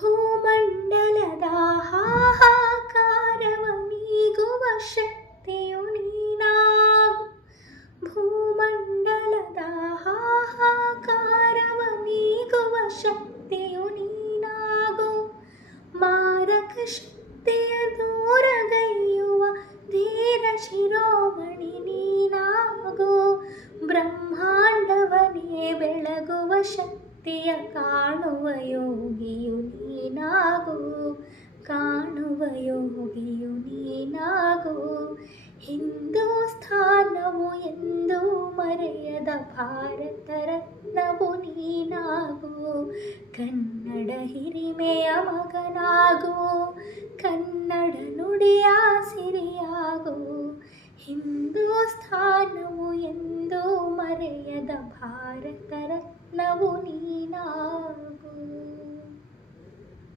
ಭೂಮಂಡಲದ ಹಾಹಾಕಾರವ ನೀಗುವ ಶಕ್ತಿಯು ನೀನಾಗು. ಭೂಮಂಡಲದ ಹಾಹಾಕಾರವ ನೀಗುವ ಶಕ್ತಿಯು ನೀನಾಗು. ಮಾರಕ ಶಕ್ತಿಯ ದೂರಗೈಯುವ ಧೀರ ಶಿರೋಮಣಿ ನೀನಾಗು. ಬ್ರಹ್ಮಾಂಡವನೇ ಬೆಳಗುವ ಶಕ್ತಿಯ ಕಾಣುವ ಯೋಗಿಯು ನೀನಾಗು. ಕಾಣುವ ಯೋಗಿಯು ನೀನಾಗು. ಹಿಂದೂಸ್ಥಾನವು ಎಂದೂ ಮರೆಯದ ಭಾರತ ರತ್ನವು ನೀನಾಗು. ಕನ್ನಡ ಹಿರಿಮೆಯ ಮಗನಾಗು. ಕನ್ನಡ ನುಡಿಯ ಸಿರಿಯಾಗು. ಹಿಂದೂಸ್ಥಾನವು ಎಂದೂ ಮರೆಯದ ಭಾರತ ರತ್ನವು ನೀನಾಗು.